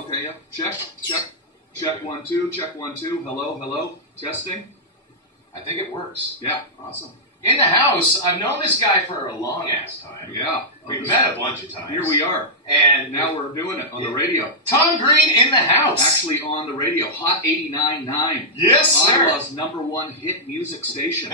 Okay, yeah. Check, check, check 1 2, check 1 2. Hello, hello. Testing. I think it works. Yeah, awesome. In the house, I've known this guy for a long-ass time. Yeah. We've met a bunch of times. Here we are. And now we're doing it on the radio. Tom Green in the house. Actually on the radio. Hot 89.9. Yes, sir. Ottawa's #1 hit music station.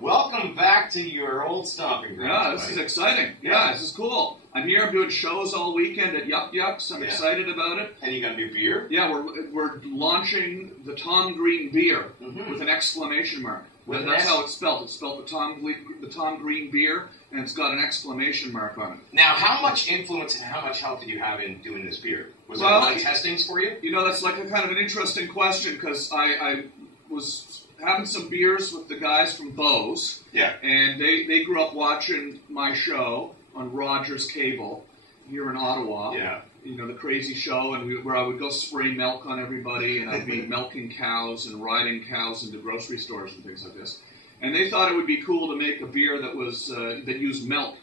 Welcome back to your old stomping grounds. Yeah, this is exciting. Yeah, this is cool. I'm here. I'm doing shows all weekend at Yuck Yucks. I'm excited about it. And you got a new beer? Yeah, we're launching the Tom Green beer with an exclamation mark. That's how it's spelled. It's spelled the Tom Green beer, and it's got an exclamation mark on it. Now, how much influence and how much help did you have in doing this beer? Was there a lot of testings for you? You know, that's like a kind of an interesting question because I was having some beers with the guys from Bose. Yeah. And they grew up watching my show on Rogers Cable here in Ottawa. Yeah. You know, the crazy show, and where I would go spray milk on everybody, and I'd be milking cows and riding cows into grocery stores and things like this. And they thought it would be cool to make a beer that was that used milk.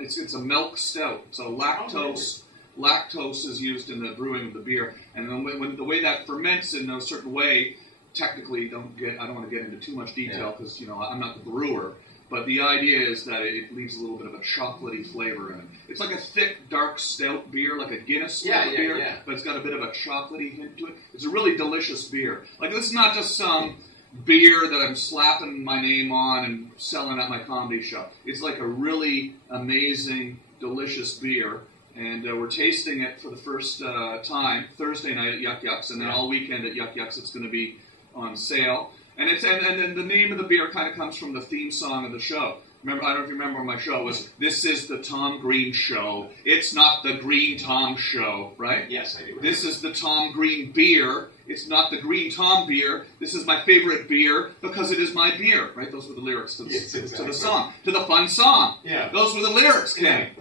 It's a milk stout, so lactose is used in the brewing of the beer, and then when the way that ferments in a certain way, technically, I don't want to get into too much detail because I'm not the brewer. But the idea is that it leaves a little bit of a chocolatey flavor in it. It's like a thick, dark stout beer, like a Guinness beer, but it's got a bit of a chocolatey hint to it. It's a really delicious beer. Like, this is not just some beer that I'm slapping my name on and selling at my comedy show. It's like a really amazing, delicious beer. And we're tasting it for the first time Thursday night at Yuck Yucks, and then all weekend at Yuck Yucks it's going to be on sale. And then the name of the beer kind of comes from the theme song of the show. Remember, I don't know if you remember my show was, "This is the Tom Green Show. It's not the Green Tom Show," right? Yes, I do. This is the Tom Green beer. It's not the Green Tom beer. This is my favorite beer because it is my beer, right? Those were the lyrics to the song, to the fun song. Yeah. Those were the lyrics, Kenny.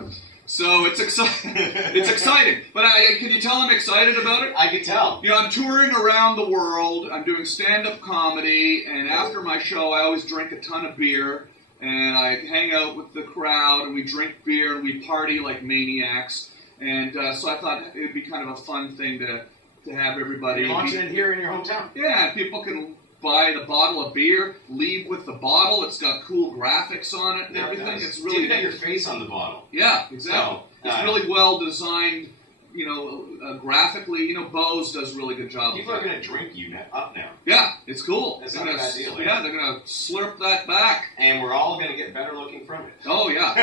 So it's exciting. It's exciting. But can you tell I'm excited about it? I can tell. I'm touring around the world. I'm doing stand-up comedy, and after my show, I always drink a ton of beer, and I hang out with the crowd, and we drink beer, and we party like maniacs. And so I thought it would be kind of a fun thing to have everybody. You're launching it here in your hometown. Yeah, people can buy the bottle of beer, leave with the bottle. It's got cool graphics on it and everything. It's really you got your face on the bottle. Yeah, exactly. It's really well designed, graphically. Bose does a really good job. People are going to drink you up now. Yeah, it's cool. That's not a bad deal. Yeah, they're going to slurp that back, and we're all going to get better looking from it. Oh yeah,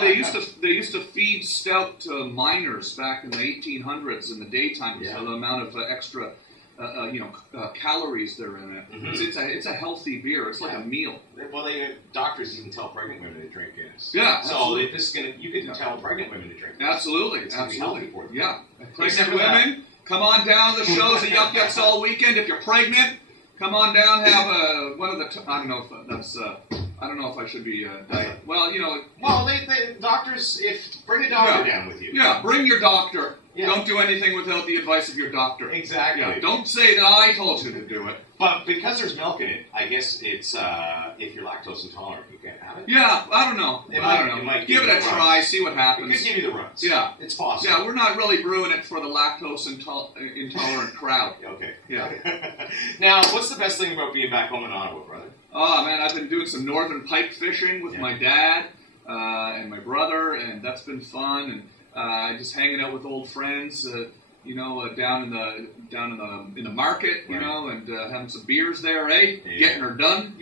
they used to feed stout to miners back in the 1800s in the daytime because of the amount of extra. Calories that are in it. Mm-hmm. It's a healthy beer. It's like a meal. Well, doctors even tell pregnant women to drink Guinness. Yeah. So if this is you can tell pregnant women to drink Guinness. Absolutely. It's absolutely for them. Yeah. Pregnant women, come on down to the shows at Yuck Yucks all weekend. If you're pregnant, come on down. Have one of the. I don't know if that's. I don't know if I should be diet. Well, Well, they doctors. Bring a doctor down with you. Yeah, bring your doctor. Yeah. Don't do anything without the advice of your doctor. Exactly. Yeah, don't say that I told you to do it. But because there's milk in it, I guess it's if you're lactose intolerant, you can't have it. Yeah, I don't know. It might give it a try, see what happens. It could give you the runs. Yeah. It's possible. Yeah, we're not really brewing it for the lactose intolerant crowd. Okay. Yeah. Now, what's the best thing about being back home in Ottawa, brother? Oh, man, I've been doing some northern pike fishing with my dad and my brother, and that's been fun. And just hanging out with old friends, down in the market, and having some beers there, Yeah. Getting her done.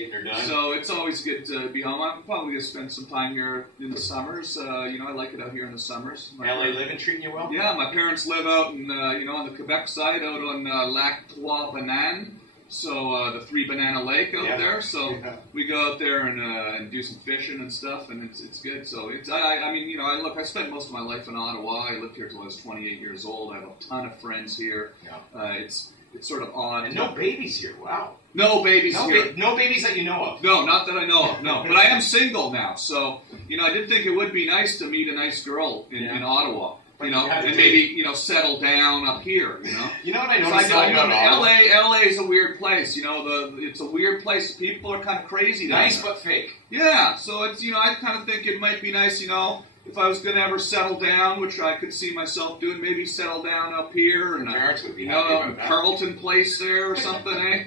So it's always good to be home. I'm probably going to spend some time here in the summers. I like it out here in the summers. LA living treating you well? Yeah, my parents live out in, on the Quebec side, out on Lac Trois Bananes. So the Three Banana Lake out there. So we go out there and do some fishing and stuff, and it's good. So I spent most of my life in Ottawa. I lived here till I was 28 years old. I have a ton of friends here. Yeah. It's sort of odd. And no babies here. Wow. No babies here. No babies that you know of. No, not that I know of. No, but I am single now. So I did think it would be nice to meet a nice girl in Ottawa. You know, and maybe settle down up here. You know. You know what I noticed? LA is a weird place. You know, it's a weird place. People are kind of crazy. Nice but fake. Yeah, so it's I kind of think it might be nice. If I was going to ever settle down, which I could see myself doing, maybe settle down up here and parents would be happy about that. Carlton Place there or something, eh?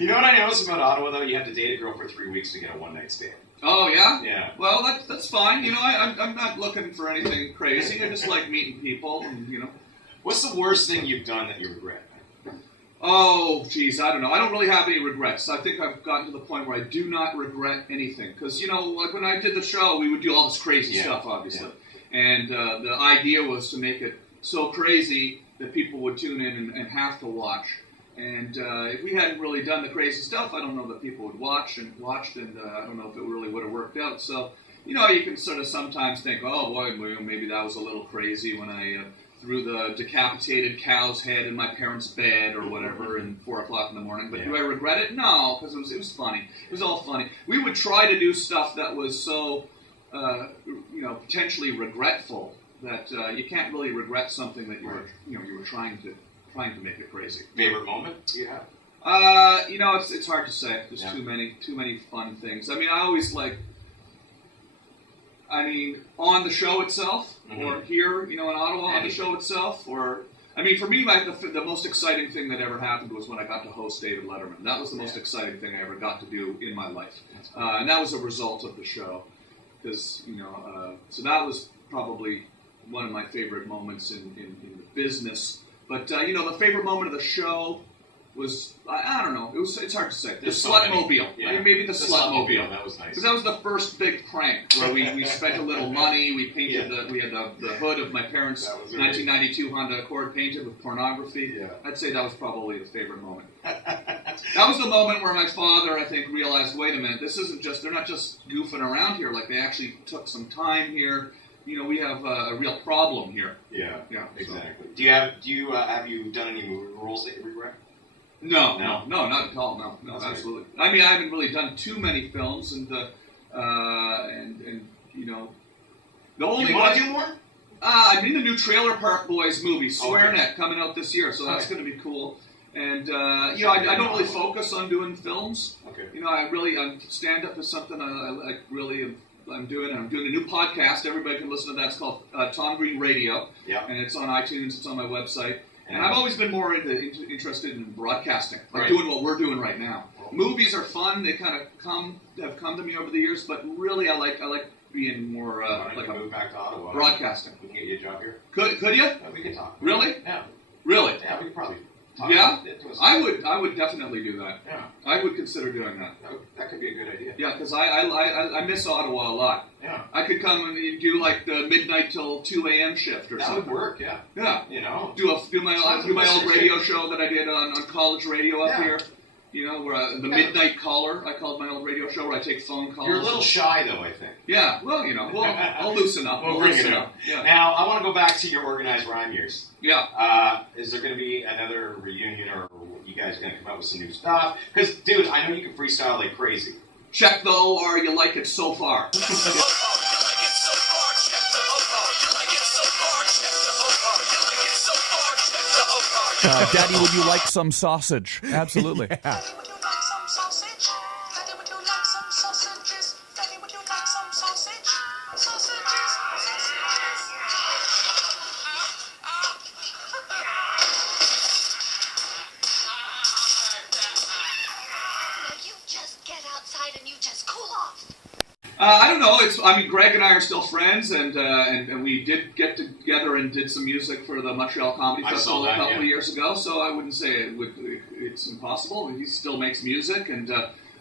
You know what I noticed about Ottawa though? You have to date a girl for 3 weeks to get a one-night stand. Oh yeah? Yeah. Well, that's fine. I'm not looking for anything crazy. I just like meeting people, and What's the worst thing you've done that you regret? Oh, geez, I don't know. I don't really have any regrets. I think I've gotten to the point where I do not regret anything. Because, like when I did the show, we would do all this crazy stuff, obviously. Yeah. And the idea was to make it so crazy that people would tune in and have to watch. And if we hadn't really done the crazy stuff, I don't know that people would watched, and I don't know if it really would have worked out. So, you can sort of sometimes think, oh, boy, maybe that was a little crazy when I threw the decapitated cow's head in my parents' bed or whatever at 4 o'clock in the morning. But do I regret it? No, because it was funny. It was all funny. We would try to do stuff that was so, potentially regretful that you can't really regret something that you were trying to make it crazy. Favorite moment you have? It's hard to say. There's too many fun things. I mean, I always on the show itself, or here, in Ottawa, on the show itself, or, for me, the most exciting thing that ever happened was when I got to host David Letterman. That was the most exciting thing I ever got to do in my life. And that was a result of the show. Because, so that was probably one of my favorite moments in the business. But, the favorite moment of the show was, I don't know, it's hard to say. The Slutmobile. Yeah. Maybe the Slutmobile. That was nice. Because that was the first big prank where we spent a little money, we painted we had the hood of my parents' 1992 Honda Accord painted with pornography. Yeah. I'd say that was probably the favorite moment. That was the moment where my father, I think, realized, wait a minute, they're not just goofing around here, like they actually took some time here. We have a real problem here. Yeah, So. Exactly. Have you done any movie roles that you regret? No, not at all. No, that's absolutely. Great. I haven't really done too many films, and the only. You want to do more? I'm in the new Trailer Park Boys movie, SwearNet, coming out this year, so that's going to be cool. And I don't really focus on doing films. Okay. Stand up is something I really. I'm doing a new podcast. Everybody can listen to that. It's called Tom Green Radio. Yeah. And it's on iTunes. It's on my website. And I've always been more interested in broadcasting, doing what we're doing right now. Movies are fun. They kind of have come to me over the years, but really I like being more move back to Ottawa. Broadcasting. We can get you a job here. Could you? Yeah, we can talk. Really? Yeah. Really? Yeah, we could probably talk. Yeah? I would definitely do that. Yeah. I would consider doing that. That could be a good idea. Yeah, because I miss Ottawa a lot. Yeah. I could come and do the midnight till 2 a.m. shift or something. That would work, yeah. Yeah. Do my old radio show that I did on college radio up here. Where the Midnight Caller, I called my old radio show, where I take phone calls. You're a little shy, though, I think. Yeah, well, I'll loosen up. We'll bring it up. Yeah. Now, I want to go back to your organized rhyme years. Yeah. Is there going to be another reunion, or you guys going to come out with some new stuff? Because, dude, I know you can freestyle like crazy. Check the OR, you like it so far. Daddy, would you like some sausage? Absolutely. Daddy, would you like some sausage? Daddy, would you like some sausages? Daddy, would you like some sausage? Sausages. You just get outside and you just cool off. I don't know. Greg and I are still friends, and we did get together and did some music for the Montreal Comedy Festival a couple of years ago. So I wouldn't say it's impossible. He still makes music, and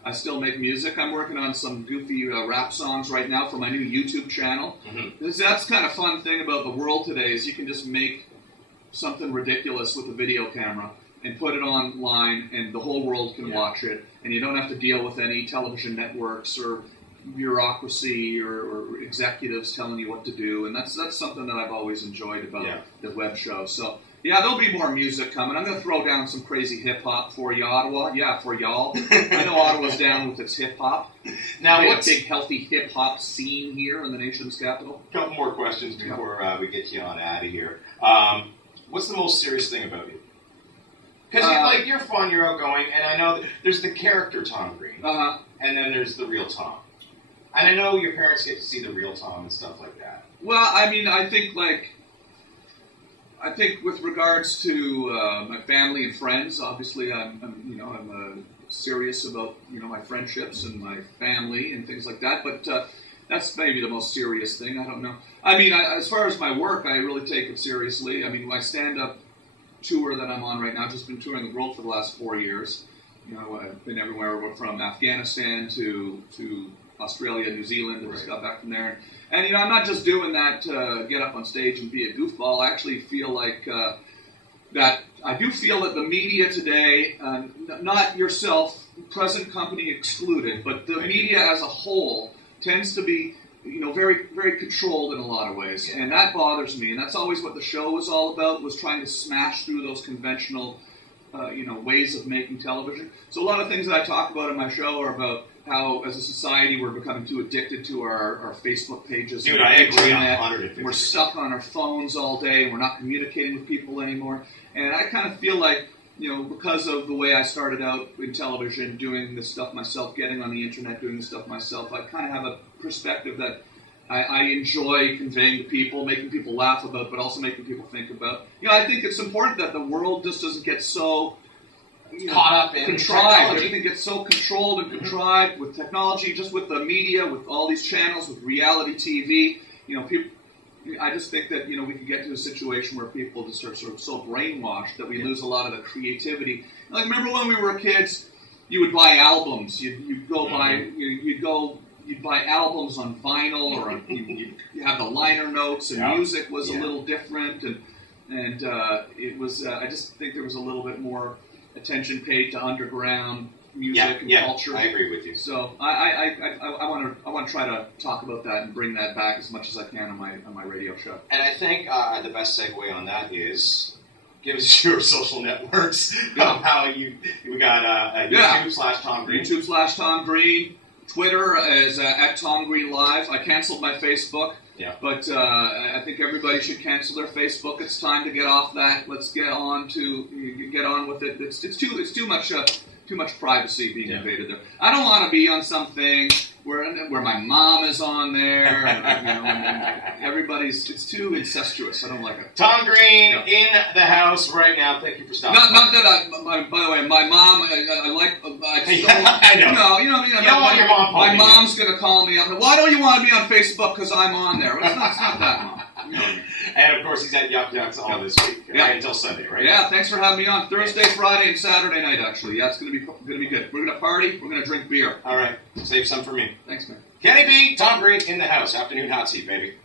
I still make music. I'm working on some goofy rap songs right now for my new YouTube channel. Mm-hmm. That's kind of fun thing about the world today is you can just make something ridiculous with a video camera and put it online, and the whole world can watch it, and you don't have to deal with any television networks or bureaucracy or executives telling you what to do, and that's something that I've always enjoyed about the web show. So Yeah, there'll be more music coming. I'm going to throw down some crazy hip-hop for you, Ottawa. Yeah, for y'all. I know Ottawa's down with its hip-hop. Now, We have what's a big, healthy hip-hop scene here in the nation's capital. a couple more questions before we get you on out of here. What's the most serious thing about you? Because you're fun, you're outgoing, and I know that there's the character Tom Green, Uh-huh. and then there's the real Tom. And I know your parents get to see the real Tom and stuff like that. Well, I mean, I think with regards to my family and friends, obviously, I'm serious about my friendships and my family and things like that. But that's maybe the most serious thing. I don't know. I mean, as far as my work, I really take it seriously. I mean, my stand-up tour that I'm on right now, I've just been touring the world for the last 4 years. I've been everywhere from Afghanistan to Australia, New Zealand. I just got back from there. And I'm not just doing that to get up on stage and be a goofball. I actually feel like that I do feel that the media today, not yourself, present company excluded, but the media as a whole tends to be, very, very controlled in a lot of ways. And that bothers me. And that's always what the show was all about, was trying to smash through those conventional, ways of making television. So a lot of things that I talk about in my show are about how, as a society, we're becoming too addicted to our Facebook pages. Dude, and I agree on internet. 150%. We're stuck on our phones all day, and we're not communicating with people anymore. And I kind of feel like, because of the way I started out in television, doing this stuff myself, getting on the internet, doing this stuff myself, I kind of have a perspective that I enjoy conveying to people, making people laugh about, but also making people think about. I think it's important that the world just doesn't get so Caught up in contrived. technology. Everything gets so controlled and contrived with technology, just with the media, with all these channels, with reality TV. People. I just think that we could get to a situation where people just are sort of so brainwashed that we lose a lot of the creativity. Like, remember when we were kids, you would buy albums. You'd go buy you'd buy albums on vinyl, or you'd have the liner notes, and music was a little different, and it was. I just think there was a little bit more attention paid to underground music and culture. I agree with you. So I want to try to talk about that and bring that back as much as I can on my radio show. And I think the best segue on that is give us your social networks. How we got YouTube /Tom Green. YouTube /Tom Green. Twitter is at Tom Green Live. I canceled my Facebook. Yeah. But I think everybody should cancel their Facebook. It's time to get off that. Let's get on with it. It's too much privacy being invaded there. I don't want to be on something where my mom is on there, and everybody's. It's too incestuous. I don't like it. Tom Green in the house right now. Thank you for stopping. Not that by the way, my mom. I like. I know. You don't want your mom my calling mom's gonna call me up. Why don't you want to be on Facebook? Because I'm on there. It's not that, Mom. And of course, he's at Yuck Yucks all this week. Right? Until Sunday, right? Yeah. Thanks for having me on Thursday, Friday, and Saturday night. Actually, yeah, it's gonna be good. We're gonna party. We're gonna drink beer. All right. Save some for me. Thanks, man. Kenny B, Tom Green in the house. Afternoon hot seat, baby.